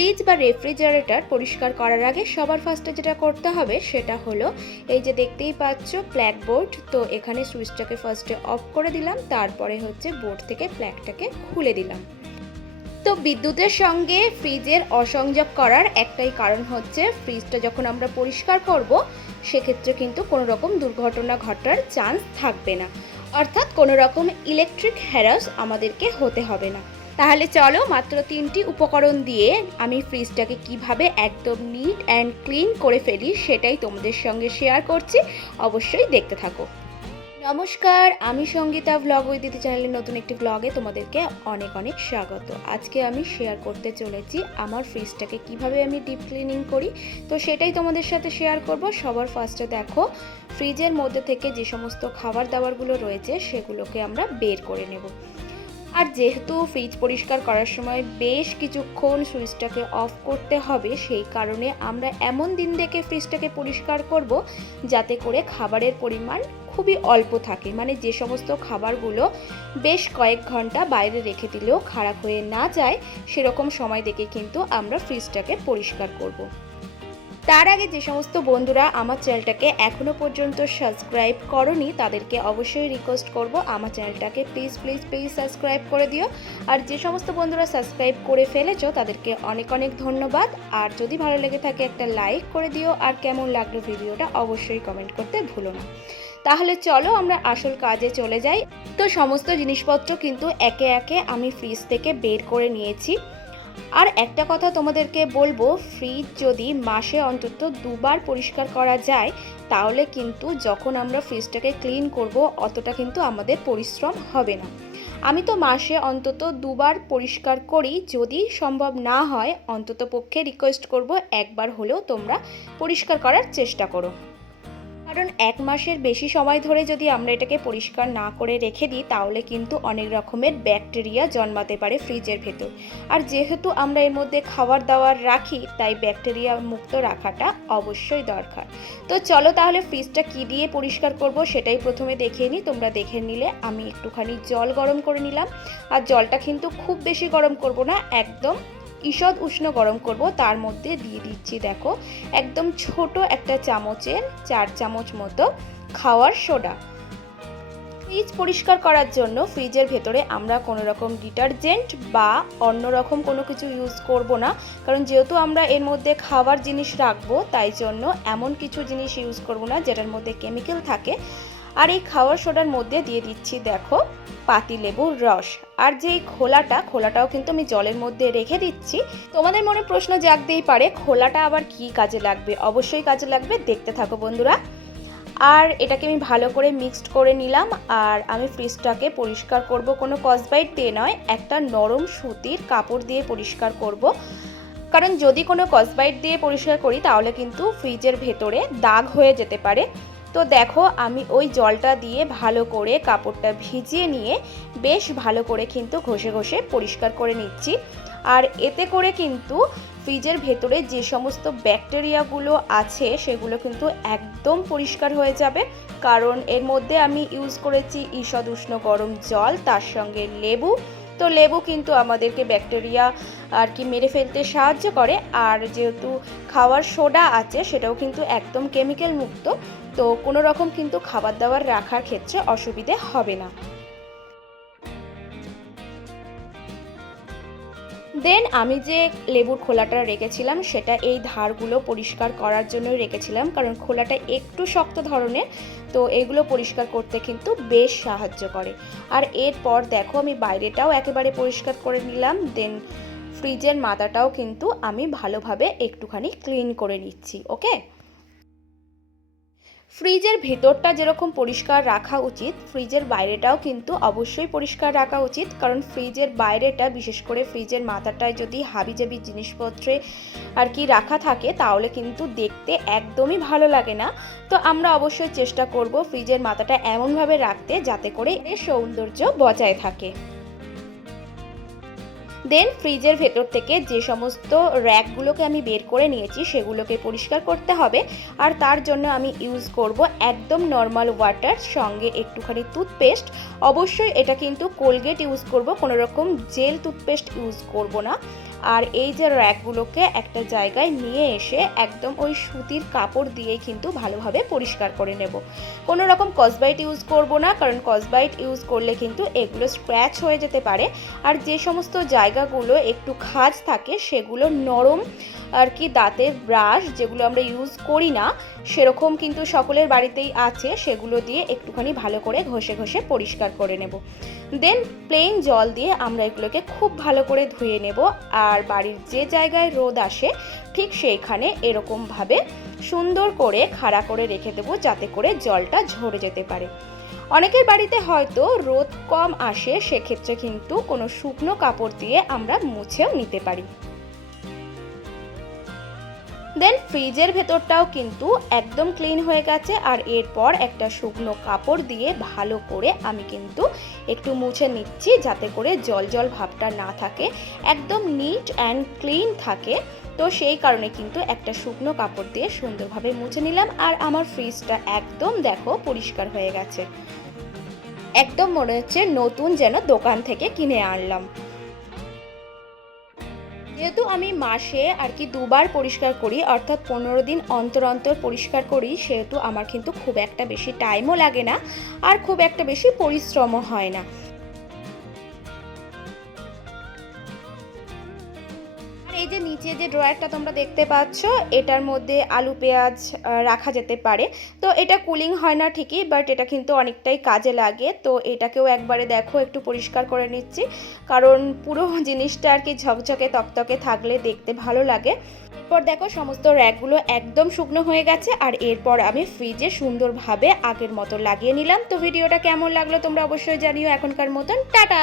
Fridge বা refrigerator পরিষ্কার করার আগে সবার ফার্স্টে যেটা করতে হবে সেটা হলো এই যে দেখতেই পাচ্ছ প্লাগ বোর্ড। তো এখানে সুইচটাকে ফার্স্টে অফ করে দিলাম, তারপরে হচ্ছে বোর্ড থেকে প্লাগটাকে খুলে দিলাম। তো বিদ্যুতের সঙ্গে ফ্রিজের অসংযোগ করার একটাই কারণ হচ্ছে ফ্রিজটা যখন আমরা পরিষ্কার করব সেক্ষেত্রে কিন্তু কোনো রকম দুর্ঘটনা ঘটার চান্স থাকবে না, অর্থাৎ কোনো রকম ইলেকট্রিক হ্যারাস আমাদেরকে হতে হবে না। তাহলে চলো মাত্র 3টি উপকরণ দিয়ে আমি ফ্রিজটাকে কিভাবে একদম নিট অ্যান্ড ক্লিন করে ফেলি সেটাই তোমাদের সঙ্গে শেয়ার করছি, অবশ্যই দেখতে থাকো। নমস্কার, আমি সঙ্গীতা ব্লগ উইথ দিদি চ্যানেলের নতুন একটি ব্লগে তোমাদেরকে অনেক অনেক স্বাগত। আজকে আমি শেয়ার করতে চলেছি আমার ফ্রিজটাকে কিভাবে আমি ডিপ ক্লিনিং করি, তো সেটাই তোমাদের সাথে শেয়ার করব। সবার ফার্স্টে দেখো ফ্রিজের মধ্যে থেকে যে সমস্ত খাবার দাবারগুলো রয়েছে সেগুলোকে আমরা বের করে নেব। আর যেহেতু ফ্রিজ পরিষ্কার করার সময় বেশ কিছুক্ষণ সুইচটাকে অফ করতে হবে, সেই কারণে আমরা এমন দিন দেখে ফ্রিজটাকে পরিষ্কার করব যাতে করে খাবারের পরিমাণ খুবই অল্প থাকে, মানে যে সমস্ত খাবারগুলো বেশ কয়েক ঘন্টা বাইরে রেখে দিলেও খারাপ হয়ে না যায় সেরকম সময় দেখে কিন্তু আমরা ফ্রিজটাকে পরিষ্কার করব। তার আগে যে সমস্ত বন্ধুরা আমার চ্যানেলটাকে এখনও পর্যন্ত সাবস্ক্রাইব করনি তাদেরকে অবশ্যই রিকোয়েস্ট করব আমার চ্যানেলটাকে প্লিজ প্লিজ প্লিজ সাবস্ক্রাইব করে দিও। আর যে সমস্ত বন্ধুরা সাবস্ক্রাইব করে ফেলেছো তাদেরকে অনেক অনেক ধন্যবাদ। আর যদি ভালো লেগে থাকে একটা লাইক করে দিও, আর কেমন লাগলো ভিডিওটা অবশ্যই কমেন্ট করতে ভুলো না। তাহলে চলো আমরা আসল কাজে চলে যাই। তো সমস্ত জিনিসপত্র কিন্তু একে একে আমি ফ্রিজ থেকে বের করে নিয়েছি। আর একটা কথা তোমাদেরকে বলবো, ফ্রিজ যদি মাসে অন্তত 2বার পরিষ্কার করা যায় তাহলে কিন্তু যখন আমরা ফ্রিজটাকে ক্লিন করব অতটা কিন্তু আমাদের পরিশ্রম হবে না। আমি তো মাসে অন্তত 2বার পরিষ্কার করি, যদি সম্ভব না হয় অন্তত পক্ষে রিকোয়েস্ট করব একবার হলেও তোমরা পরিষ্কার করার চেষ্টা করো। কারণ 1 মাসের বেশি সময় ধরে যদি আমরা এটাকে পরিষ্কার না করে রেখে দিই তাহলে কিন্তু অনেক রকমের ব্যাকটেরিয়া জন্মাতে পারে ফ্রিজের ভেতর। আর যেহেতু আমরা এর মধ্যে খাবার দাবার রাখি তাই ব্যাকটেরিয়া মুক্ত রাখাটা অবশ্যই দরকার। তো চলো তাহলে ফ্রিজটা কি দিয়ে পরিষ্কার করব সেটাই প্রথমে দেখে নিই। তোমরা দেখে নিলে আমি একটুখানি জল গরম করে নিলাম। আর জলটা কিন্তু খুব বেশি গরম করব না, একদম ঈষৎ উষ্ণ গরম করব। তার মধ্যে দিয়ে দিচ্ছি দেখো একদম ছোট একটা চামচের 4 চামচ মতো খাওয়ার সোডা। ফ্রিজ পরিষ্কার করার জন্য ফ্রিজের ভেতরে আমরা কোনো রকম ডিটারজেন্ট বা অন্য রকম কোনো কিছু ইউজ করব না, কারণ যেহেতু আমরা এর মধ্যে খাবার জিনিস রাখবো তাই জন্য এমন কিছু জিনিস ইউজ করব না যেটার মধ্যে কেমিক্যাল থাকে। আর এই খাওয়ার সোডার মধ্যে দিয়ে দিচ্ছি দেখো পাতিলেবুর রস। আর যেই খোলাটাও কিন্তু আমি জলের মধ্যে রেখে দিচ্ছি। তোমাদের মনে প্রশ্ন জাগতেই পারে খোলাটা আবার কি কাজে লাগবে, অবশ্যই কাজে লাগবে, দেখতে থাকো বন্ধুরা। আর এটাকে আমি ভালো করে মিক্সড করে নিলাম। আর আমি ফ্রিজটাকে পরিষ্কার করব কোনো স্কচব্রাইট দিয়ে নয়, একটা নরম সুতির কাপড় দিয়ে পরিষ্কার করব। কারণ যদি কোনো স্কচব্রাইট দিয়ে পরিষ্কার করি তাহলে কিন্তু ফ্রিজের ভেতরে দাগ হয়ে যেতে পারে। তো দেখো আমি ওই জলটা দিয়ে ভালো করে কাপড়টা ভিজিয়ে নিয়ে বেশ ভালো করে কিন্তু ঘষে ঘষে পরিষ্কার করে নিচ্ছি। আর এতে করে কিন্তু ফ্রিজের ভেতরে যে সমস্ত ব্যাকটেরিয়াগুলো আছে সেগুলো কিন্তু একদম পরিষ্কার হয়ে যাবে। কারণ এর মধ্যে আমি ইউজ করেছি ঈষৎ উষ্ণ গরম জল, তার সঙ্গে লেবু। তো লেবু কিন্তু আমাদেরকে ব্যাকটেরিয়া আর কি মেরে ফেলতে সাহায্য করে। আর যেহেতু খাওয়ার সোডা আছে সেটাও কিন্তু একদম কেমিক্যাল মুক্ত, তো কোনো রকম কিন্তু খাবার দাবার রাখার ক্ষেত্রে অসুবিধে হবে না। দেন আমি যে লেবুর খোলাটা রেখেছিলাম সেটা এই ধারগুলো পরিষ্কার করার জন্যই রেখেছিলাম, কারণ খোলাটা একটু শক্ত ধরনের, তো এগুলো পরিষ্কার করতে কিন্তু বেশ সাহায্য করে। আর এরপর দেখো আমি বাইরেটাও একেবারে পরিষ্কার করে নিলাম। দেন ফ্রিজের মাথাটাও কিন্তু আমি ভালোভাবে একটুখানি ক্লিন করে নিচ্ছি। ওকে, ফ্রিজের ভেতরটা যেরকম পরিষ্কার রাখা উচিত ফ্রিজের বাইরেটাও কিন্তু অবশ্যই পরিষ্কার রাখা উচিত। কারণ ফ্রিজের বাইরেটা, বিশেষ করে ফ্রিজের মাথাটায় যদি হাবিজাবি জিনিসপত্রে আর কি রাখা থাকে তাহলে কিন্তু দেখতে একদমই ভালো লাগে না। তো আমরা অবশ্যই চেষ্টা করব ফ্রিজের মাথাটা এমনভাবে রাখতে যাতে করে এর সৌন্দর্য বজায় থাকে। দেন ফ্রিজের ভেতর থেকে যে সমস্ত র্যাকগুলোকে আমি বের করে নিয়েছি সেগুলোকে পরিষ্কার করতে হবে। আর তার জন্য আমি ইউজ করব একদম নর্মাল ওয়াটার সঙ্গে একটুখানি টুথপেস্ট। অবশ্যই এটা কিন্তু কোলগেট ইউজ করব, কোনো রকম জেল টুথপেস্ট ইউজ করব না। আর এই যে র্যাকগুলোকে একটা জায়গায় নিয়ে এসে একদম ওই সুতির কাপড় দিয়েই কিন্তু ভালোভাবে পরিষ্কার করে নেব। কোনো রকম স্কচব্রাইট ইউজ করব না, কারণ স্কচব্রাইট ইউজ করলে কিন্তু এগুলো স্ক্র্যাচ হয়ে যেতে পারে। আর যে সমস্ত জায়গাগুলো একটু খাঁজ থাকে সেগুলো নরম আর কি দাঁতের ব্রাশ যেগুলো আমরা ইউজ করি না সেরকম কিন্তু সকলের বাড়িতেই আছে, সেগুলো দিয়ে একটুখানি ভালো করে ঘষে ঘষে পরিষ্কার করে নেব। দেন প্লেন জল দিয়ে আমরা এগুলোকে খুব ভালো করে ধুয়ে নেব। আর বাড়ির যে জায়গায় রোদ আসে ঠিক সেইখানে এরকমভাবে সুন্দর করে খাড়া করে রেখে দেবো, যাতে করে জলটা ঝরে যেতে পারে। অনেকের বাড়িতে হয়তো রোদ কম আসে, সেক্ষেত্রে কিন্তু কোনো শুকনো কাপড় দিয়ে আমরা মুছেও নিতে পারি। দেন ফ্রিজের ভেতরটাও কিন্তু একদম ক্লিন হয়ে গেছে। আর এরপর একটা শুকনো কাপড় দিয়ে ভালো করে আমি কিন্তু একটু মুছে নিচ্ছি, যাতে করে জল জল ভাবটা না থাকে, একদম নিট অ্যান্ড ক্লিন থাকে। তো সেই কারণে কিন্তু একটা শুকনো কাপড় দিয়ে সুন্দরভাবে মুছে নিলাম। আর আমার ফ্রিজটা একদম দেখো পরিষ্কার হয়ে গেছে, একদম মনে হচ্ছে নতুন, যেন দোকান থেকে কিনে আনলাম। যেহেতু আমি মাসে আর কি দুবার পরিষ্কার করি, অর্থাৎ 15 দিন অন্তর অন্তর পরিষ্কার করি, সেহেতু আমার কিন্তু খুব একটা বেশি টাইমও লাগে না আর খুব একটা বেশি পরিশ্রমও হয় না। আর এই যে নিচে যে ড্রয়ারটা তোমরা দেখতে পাচ্ছ, এটার মধ্যে আলু পেঁয়াজ রাখা যেতে পারে। তো এটা কুলিং হয় না ঠিকই, বাট এটা কিন্তু অনেকটাই কাজে লাগে। তো এটাকেও একবারে দেখো একটু পরিষ্কার করে নিচ্ছি, কারণ পুরো জিনিসটা আর কি ঝকঝকে তকতকে থাকলে দেখতে ভালো লাগে। এরপর দেখো সমস্ত র্যাকগুলো একদম শুকনো হয়ে গেছে। আর এরপর আমি ফ্রিজে সুন্দরভাবে আগের মতো লাগিয়ে নিলাম। তো ভিডিওটা কেমন লাগলো তোমরা অবশ্যই জানিও। এখনকার মতন টাটা।